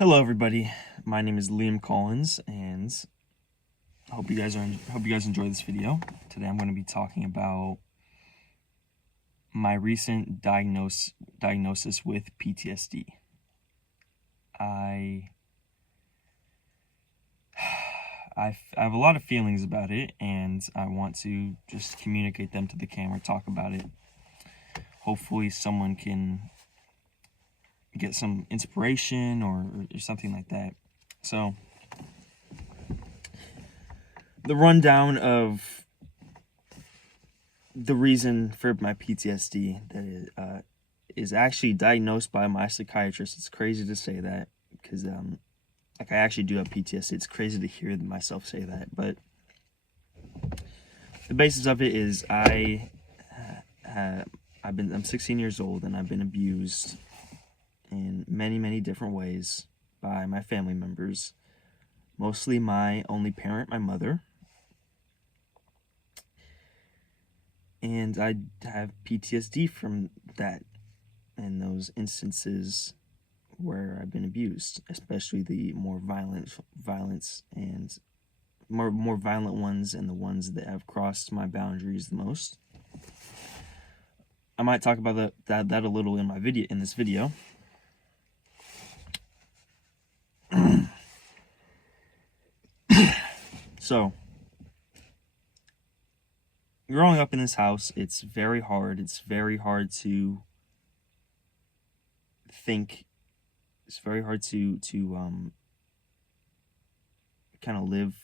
Hello, everybody. My name is Liam Collins, and I hope you guys enjoy this video. Today, I'm going to be talking about my recent diagnosis with PTSD. I have a lot of feelings about it, and I want to just communicate them to the camera, talk about it. Hopefully, someone can get some inspiration or something like that. So, the rundown of the reason for my PTSD that is actually diagnosed by my psychiatrist. It's crazy to say that because like I actually do have PTSD. It's crazy to hear myself say that, but the basis of it is I'm 16 years old and I've been abused in many different ways by my family members, mostly my only parent, my mother. And I have PTSD from that and those instances where I've been abused, especially the more violent ones and the ones that have crossed my boundaries the most. I might talk about that a little in this video. So, growing up in this house, it's very hard. It's very hard to think. It's very hard to kind of live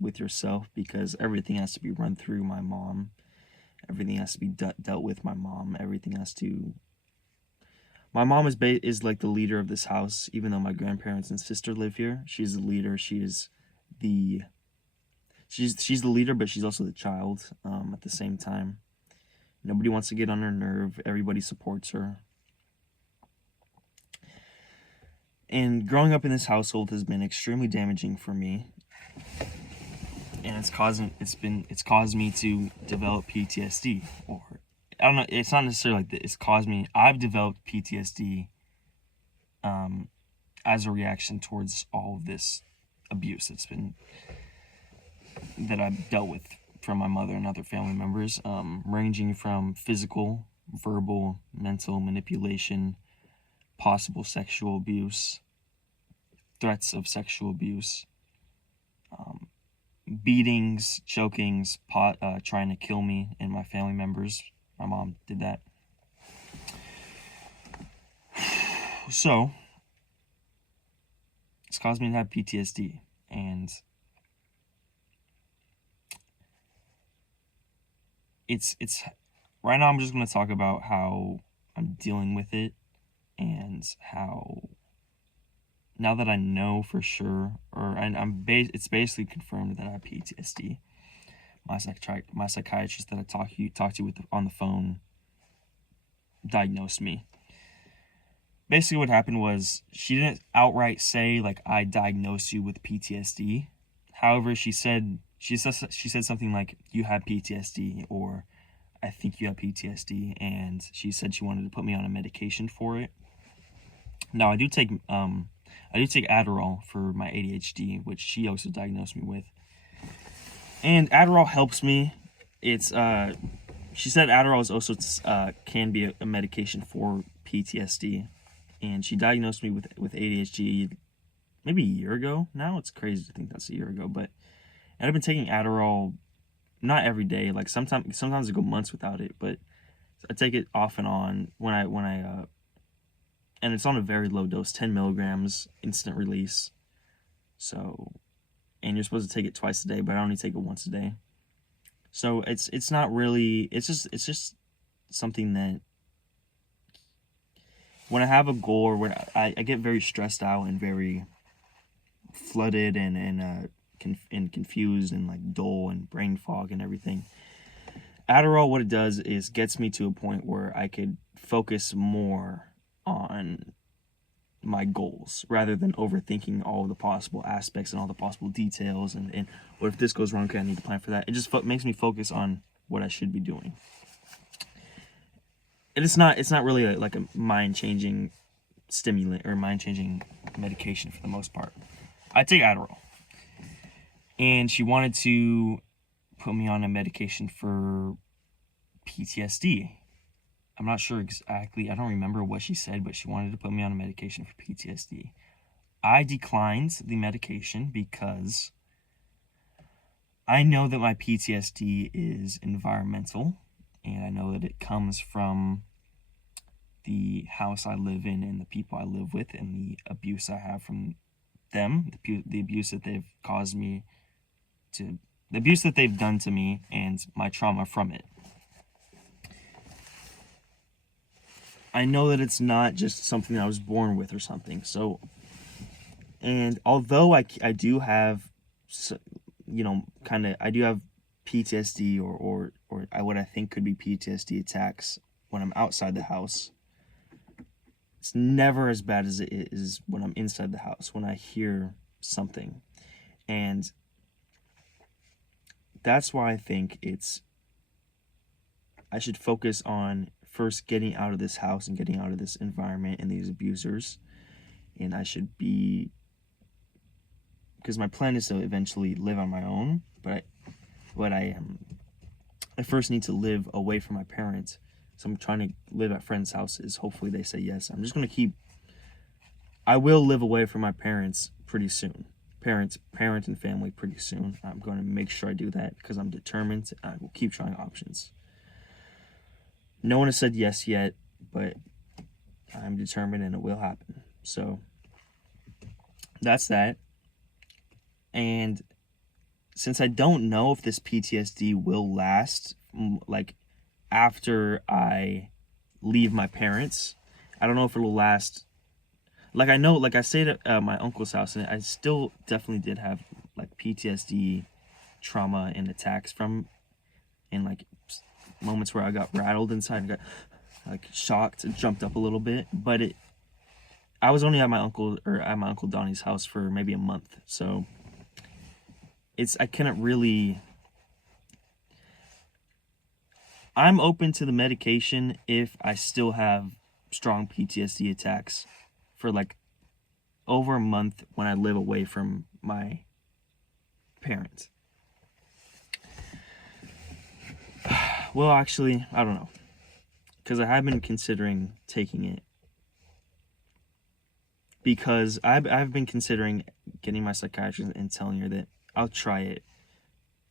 with yourself because everything has to be run through my mom. Everything has to be dealt with my mom. Everything has to. My mom is like the leader of this house, even though my grandparents and sister live here. She's the leader. She's the leader, but she's also the child at the same time. Nobody wants to get on her nerve. Everybody supports her. And growing up in this household has been extremely damaging for me. And it's caused me to develop PTSD, or I don't know, it's not necessarily like that. I've developed PTSD as a reaction towards all of this abuse that I've dealt with from my mother and other family members, ranging from physical, verbal, mental manipulation, possible sexual abuse, threats of sexual abuse, beatings, chokings, trying to kill me and my family members. My mom did that. So, it's caused me to have PTSD, and it's right now I'm just going to talk about how I'm dealing with it and how now that I know for sure, or it's basically confirmed that I have PTSD. My psychiatrist that I talked to on the phone diagnosed me. Basically, what happened was she didn't outright say like I diagnosed you with PTSD. However, she said something like you have PTSD, or I think you have PTSD, and she said she wanted to put me on a medication for it. Now I do take Adderall for my ADHD, which she also diagnosed me with. And Adderall helps me. It's she said Adderall is also can be a medication for PTSD, and she diagnosed me with ADHD maybe a year ago now. It's crazy to think that's a year ago, but I've been taking Adderall not every day. Like sometimes I go months without it, but I take it off and on when I and it's on a very low dose, 10 milligrams, instant release. So, and you're supposed to take it twice a day, but I only take it once a day. So it's not really, it's just something that when I have a goal or when I get very stressed out and very flooded and confused and like dull and brain fog and everything. Adderall, what it does is gets me to a point where I could focus more on my goals rather than overthinking all the possible aspects and all the possible details and what if this goes wrong, okay, I need to plan for that. It just makes me focus on what I should be doing. And it's not really like a mind-changing stimulant or mind-changing medication for the most part. I take Adderall. And she wanted to put me on a medication for PTSD. I'm not sure exactly. I don't remember what she said, but she wanted to put me on a medication for PTSD. I declined the medication because I know that my PTSD is environmental, and I know that it comes from the house I live in and the people I live with and the abuse I have from them, the abuse that they've caused me to, the abuse that they've done to me and my trauma from it. I know that it's not just something that I was born with or something. So, and although I do have, I do have PTSD or what I think could be PTSD attacks when I'm outside the house, it's never as bad as it is when I'm inside the house, when I hear something. And that's why I think I should focus on first getting out of this house and getting out of this environment and these abusers. And I should be, because my plan is to eventually live on my own, but I first need to live away from my parents. So I'm trying to live at friends' houses. Hopefully they say yes. I will live away from my parents pretty soon. Parent and family pretty soon. I'm going to make sure I do that because I'm determined. I will keep trying options. No one has said yes yet, but I'm determined and it will happen. So that's that. And since I don't know if this PTSD will last, like after I leave my parents, I don't know if it'll last. Like I know, like I stayed at my uncle's house, and I still definitely did have like PTSD trauma and attacks from, and like moments where I got rattled inside and got like shocked and jumped up a little bit. But I was only at my uncle Donnie's house for maybe a month, so I cannot really. I'm open to the medication if I still have strong PTSD attacks for like over a month when I live away from my parents. Well, actually, I don't know, because I have been considering taking it, because I've been considering getting my psychiatrist and telling her that I'll try it,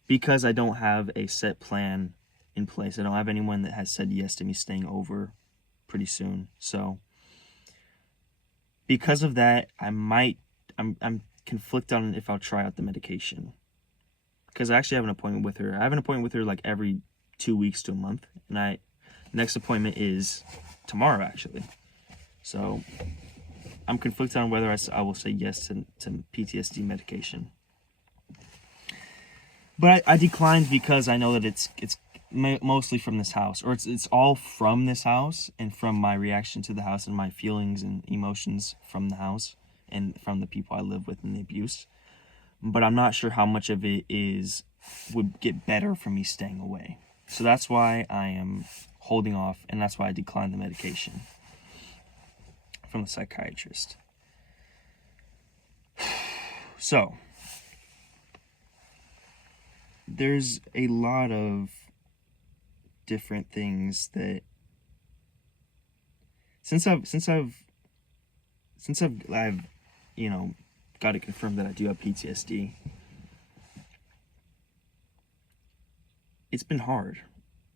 because I don't have a set plan in place. I don't have anyone that has said yes to me staying over pretty soon. So because of that, I'm conflicted on if I'll try out the medication, because I actually have an appointment with her. I have an appointment with her like every 2 weeks to a month, and next appointment is tomorrow actually. So I'm conflicted on whether I will say yes to PTSD medication. But I declined because I know that it's mostly from this house, or it's all from this house and from my reaction to the house and my feelings and emotions from the house and from the people I live with and the abuse. But I'm not sure how much of it would get better from me staying away. So that's why I am holding off, and that's why I declined the medication from the psychiatrist. So there's a lot of different things that since I've got it confirmed that I do have PTSD, it's been hard.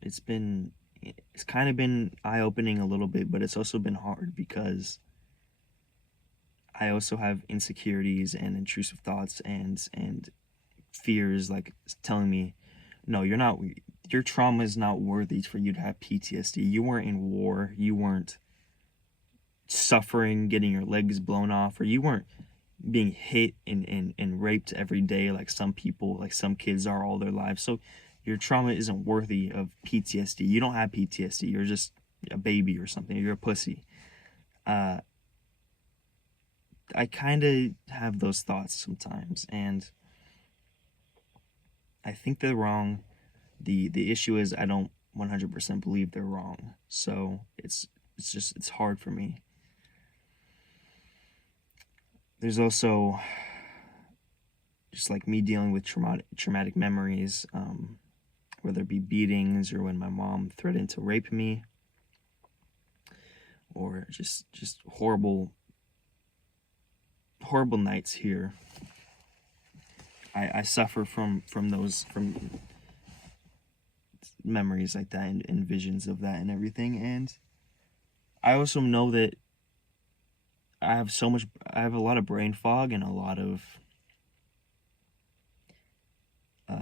It's kind of been eye-opening a little bit, but it's also been hard because I also have insecurities and intrusive thoughts and fears like telling me, no, your trauma is not worthy for you to have PTSD. You weren't in war. You weren't suffering, getting your legs blown off, or you weren't being hit and raped every day like some people, like some kids are all their lives. So your trauma isn't worthy of PTSD. You don't have PTSD. You're just a baby or something. You're a pussy. I kind of have those thoughts sometimes, and I think they're wrong. The issue is I don't 100% believe they're wrong. So it's hard for me. there's also just like me dealing with traumatic memories, whether it be beatings or when my mom threatened to rape me, or just horrible nights here. I suffer from memories like that, and visions of that and everything. And I also know that I have a lot of brain fog and a lot of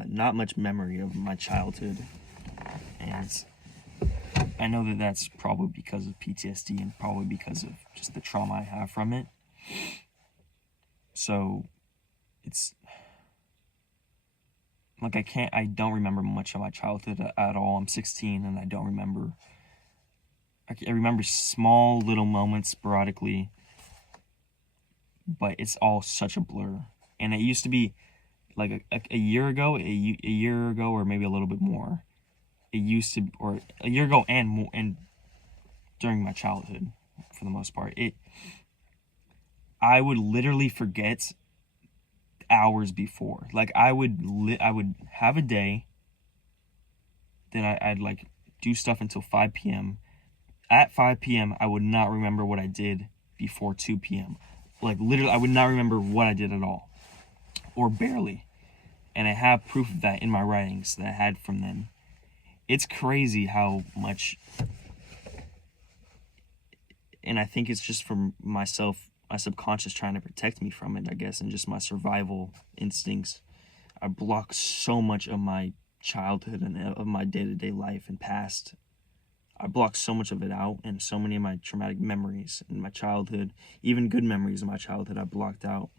not much memory of my childhood. And I know that that's probably because of PTSD and probably because of just the trauma I have from it. So it's like I don't remember much of my childhood at all. I'm 16 and I don't remember. I remember small little moments sporadically, but it's all such a blur. And it used to be like a year ago, a year ago, or maybe a little bit more. It used to, or a year ago and more, and during my childhood, for the most part, I would literally forget hours before. Like I would have a day, then I'd like do stuff until 5 p.m. At 5 p.m., I would not remember what I did before 2 p.m. Like literally, I would not remember what I did at all, or barely. And I have proof of that in my writings that I had from them. It's crazy how much, and I think it's just from myself, my subconscious trying to protect me from it, I guess, and just my survival instincts. I block so much of my childhood and of my day-to-day life and past. I blocked so much of it out, and so many of my traumatic memories in my childhood, even good memories of my childhood, I blocked out.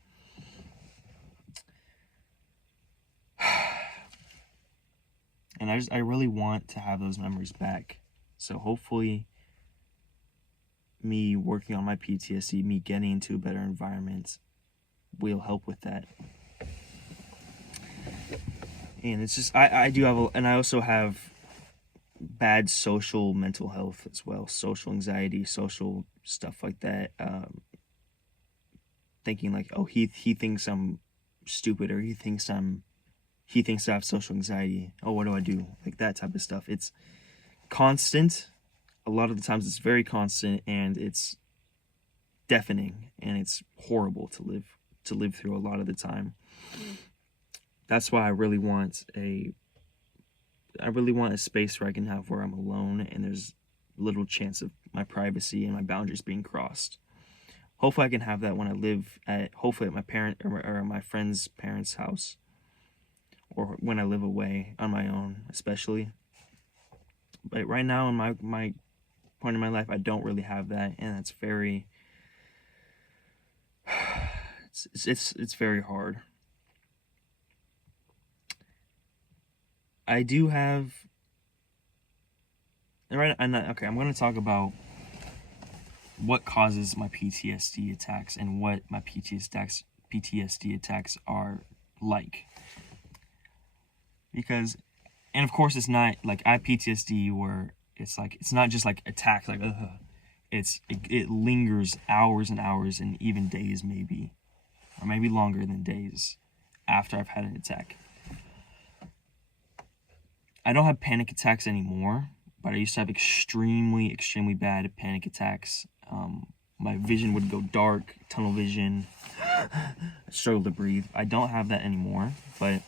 And I really want to have those memories back. So hopefully me working on my PTSD, me getting into a better environment will help with that. And it's just, I do have, and I also have bad social mental health as well, social anxiety, social stuff like that. Thinking like, oh, he thinks I'm stupid, or he thinks I have social anxiety. Oh, what do I do? Like that type of stuff. It's constant. A lot of the times it's very constant, and it's deafening, and it's horrible to live through a lot of the time. That's why I really want a space where I can have where I'm alone and there's little chance of my privacy and my boundaries being crossed. Hopefully I can have that when I live at my parent or my friend's parents' house, or when I live away on my own, especially. But right now in my point in my life, I don't really have that, and that's very it's very hard. I do have, okay, I'm going to talk about what causes my PTSD attacks and what my PTSD attacks are like. Because, and of course it's not like I have PTSD where it's like, it's not just like attack, like, it lingers hours and hours and even days maybe, or maybe longer than days after I've had an attack. I don't have panic attacks anymore, but I used to have extremely bad panic attacks. My vision would go dark, tunnel vision, I struggle to breathe. I don't have that anymore, but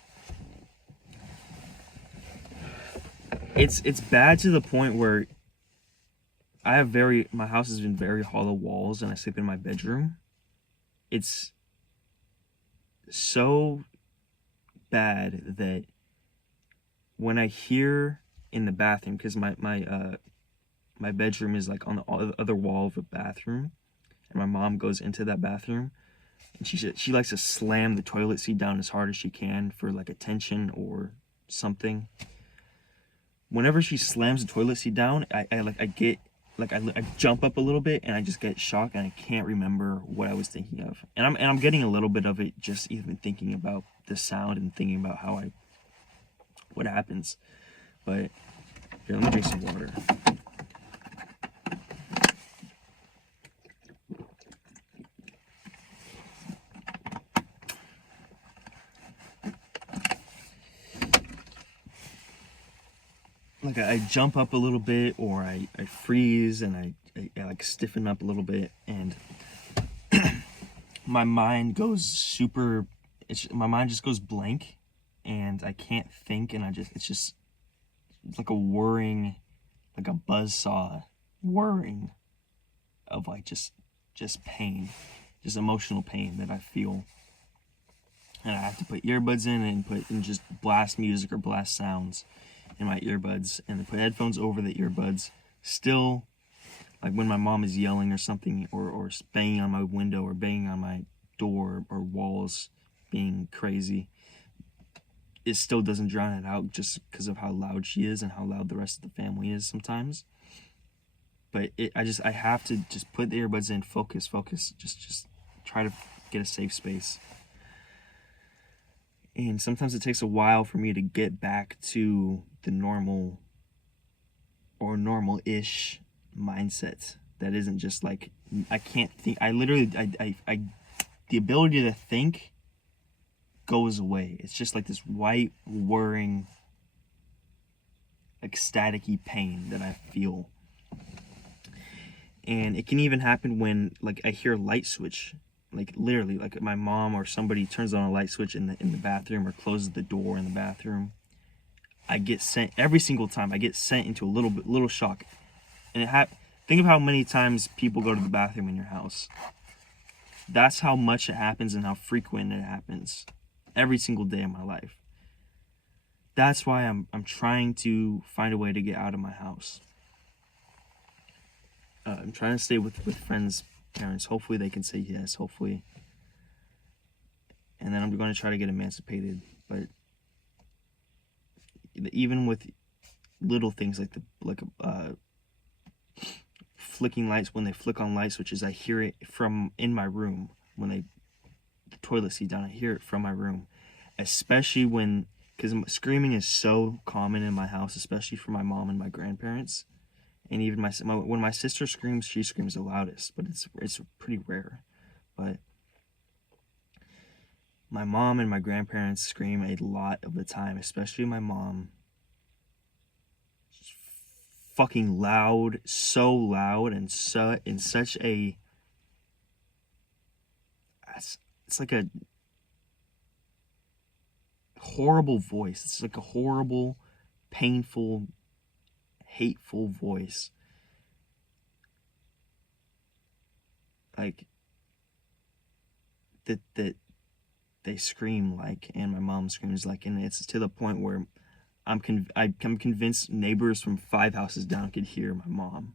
it's bad to the point where my house has been very hollow walls, and I sleep in my bedroom. It's so bad that when I hear in the bathroom, because my bedroom is like on the other wall of a bathroom, and my mom goes into that bathroom, and she likes to slam the toilet seat down as hard as she can for like attention or something. Whenever she slams the toilet seat down, I jump up a little bit, and I just get shocked, and I can't remember what I was thinking of. And I'm getting a little bit of it just even thinking about the sound and thinking about what happens. But here, let me drink some water. like I jump up a little bit, or I freeze, and I like stiffen up a little bit, and my mind goes super. My mind just goes blank, and I can't think, and it's like a whirring, like a buzzsaw whirring of like just pain, just emotional pain that I feel. And I have to put earbuds in and just blast music or blast sounds in my earbuds, and then put headphones over the earbuds. Still, like when my mom is yelling or something, or banging on my window or banging on my door or walls, being crazy, it still doesn't drown it out, just because of how loud she is and how loud the rest of the family is sometimes. But I have to just put the earbuds in, focus, just try to get a safe space. And sometimes it takes a while for me to get back to the normal or normal-ish mindset that isn't just like, I can't think. I literally, the ability to think goes away. It's just like this white, whirring, ecstatic-y pain that I feel. And it can even happen when, like, I hear a light switch. Like, literally, like my mom or somebody turns on a light switch in the bathroom, or closes the door in the bathroom. I get sent, every single time, I get sent into a little shock. And think of how many times people go to the bathroom in your house. That's how much it happens and how frequent it happens every single day of my life. That's why I'm trying to find a way to get out of my house. I'm trying to stay with friends' parents. Hopefully they can say yes, hopefully. And then I'm going to try to get emancipated. But even with little things like flicking lights, when they flick on light switches, I hear it from in my room. When the toilet seat down, I hear it from my room. Especially because screaming is so common in my house, especially for my mom and my grandparents. And even when my sister screams, she screams the loudest, but it's pretty rare. But my mom and my grandparents scream a lot of the time, especially my mom. Fucking loud, so loud, and so in such a, it's like a horrible voice. It's like a horrible, painful, hateful voice. Like that they scream like, and my mom screams like, and it's to the point where I'm convinced neighbors from 5 houses down could hear my mom.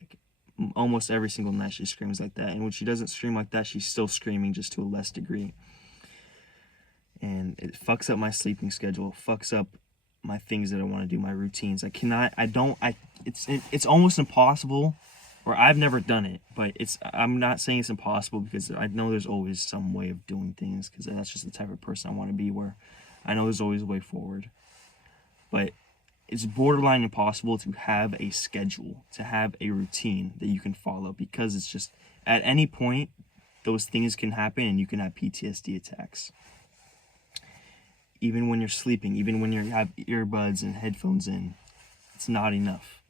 Like almost every single night she screams like that, and when she doesn't scream like that, she's still screaming, just to a less degree. And it fucks up my sleeping schedule, fucks up my things that I want to do, my routines. It's almost impossible, or I've never done it, but I'm not saying it's impossible, because I know there's always some way of doing things, because that's just the type of person I want to be, where I know there's always a way forward. But it's borderline impossible to have a schedule, to have a routine that you can follow, because it's just, at any point, those things can happen and you can have PTSD attacks. Even when you're sleeping, even when you have earbuds and headphones in, it's not enough.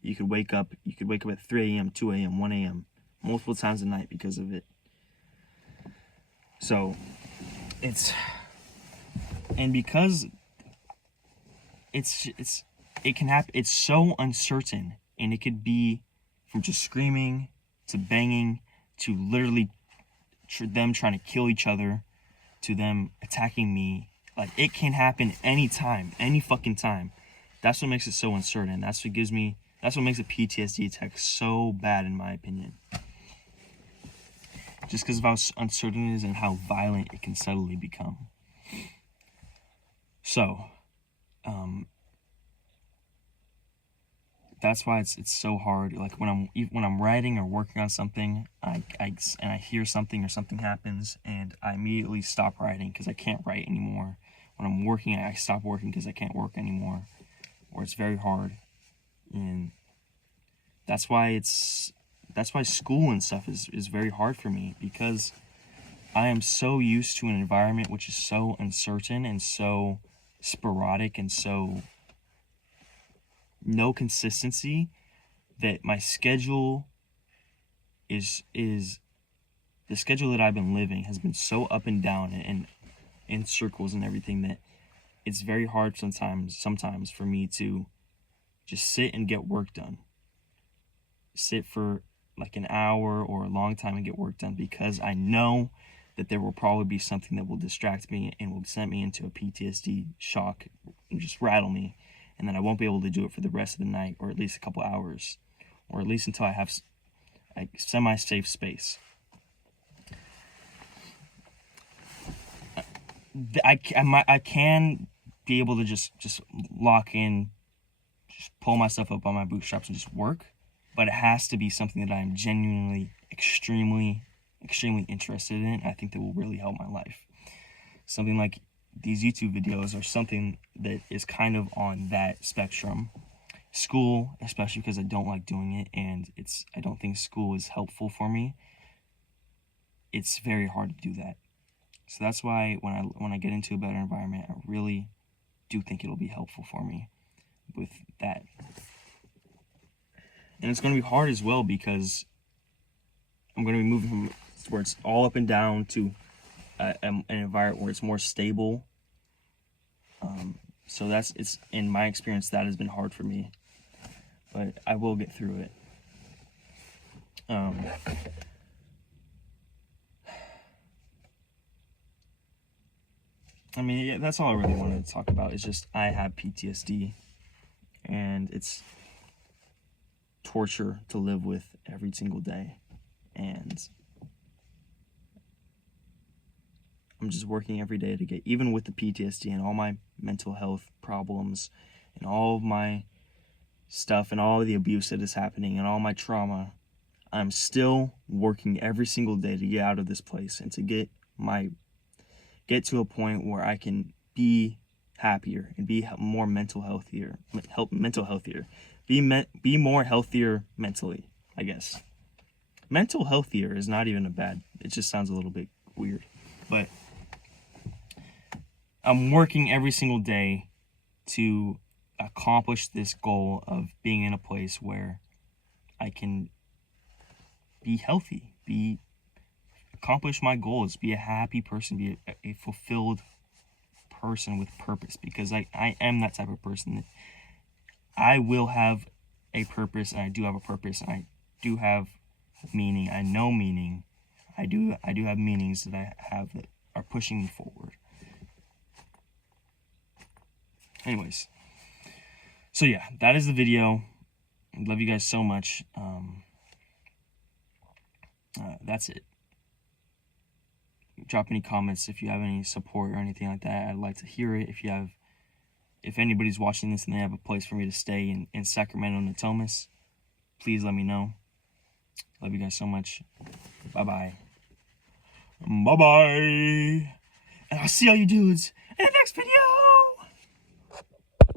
You could wake up at 3 a.m., 2 a.m., 1 a.m., multiple times a night because of it. So, because it can happen, it's so uncertain, and it could be from just screaming to banging to literally them trying to kill each other to them attacking me. Like, it can happen anytime, any fucking time. That's what makes it so uncertain. That's what makes a PTSD attack so bad, in my opinion. Just because of how uncertain it is and how violent it can suddenly become. So, that's why it's so hard. Like when I'm writing or working on something, I hear something or something happens, and I immediately stop writing because I can't write anymore. When I'm working, I stop working because I can't work anymore, or it's very hard. And that's why school and stuff is very hard for me, because I am so used to an environment which is so uncertain and so sporadic and so no consistency, that my schedule is the schedule that I've been living has been so up and down and in circles and everything, that it's very hard sometimes for me to just sit and get work done. Sit for like an hour or a long time and get work done, because I know that there will probably be something that will distract me and will send me into a PTSD shock and just rattle me, and then I won't be able to do it for the rest of the night, or at least a couple hours, or at least until I have like semi-safe space. I can be able to just lock in, just pull myself up on my bootstraps and just work, but it has to be something that I am genuinely extremely interested in. I think that will really help my life. Something like these YouTube videos are something that is kind of on that spectrum. School, especially because I don't like doing it, and I don't think school is helpful for me. It's very hard to do that. So that's why when I get into a better environment, I really do think it'll be helpful for me with that. And it's going to be hard as well, because I'm going to be moving from where it's all up and down to an environment where it's more stable. So it's in my experience, that has been hard for me, but I will get through it. I mean, yeah, that's all I really wanted to talk about. Is just I have PTSD, and it's torture to live with every single day, and I'm just working every day to get, even with the PTSD and all my mental health problems and all of my stuff and all the abuse that is happening and all my trauma, I'm still working every single day to get out of this place and to get to a point where I can be happier and be more mental healthier, be more healthier mentally, I guess. Mental healthier is not even it just sounds a little bit weird, but I'm working every single day to accomplish this goal of being in a place where I can be healthy, accomplish my goals, be a happy person, be a fulfilled person with purpose, because I am that type of person that I will have a purpose, and I do have a purpose, and I do have meaning. I know meaning. I do have meanings that I have that are pushing me forward. Anyways, so yeah, that is the video. I love you guys so much. That's it. Drop any comments if you have any support or anything like that. I'd like to hear it. If anybody's watching this and they have a place for me to stay in Sacramento, Natomas, please let me know. Love you guys so much. Bye-bye. Bye-bye. And I'll see all you dudes in the next video.